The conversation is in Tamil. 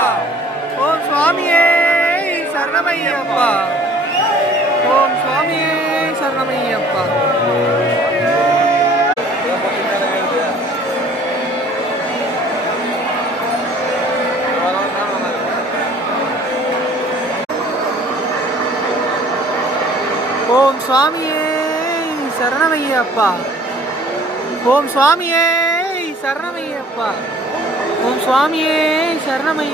ஓம் சுவாமியே சரணமையப்பா. ஓம் சுவாமியே சரணமையப்பா. ஓம் சுவாமியே சரணமையப்பா. ஓம் சுவாமியே சரணமையப்பா. ஓம் சுவாமியே சரணமைய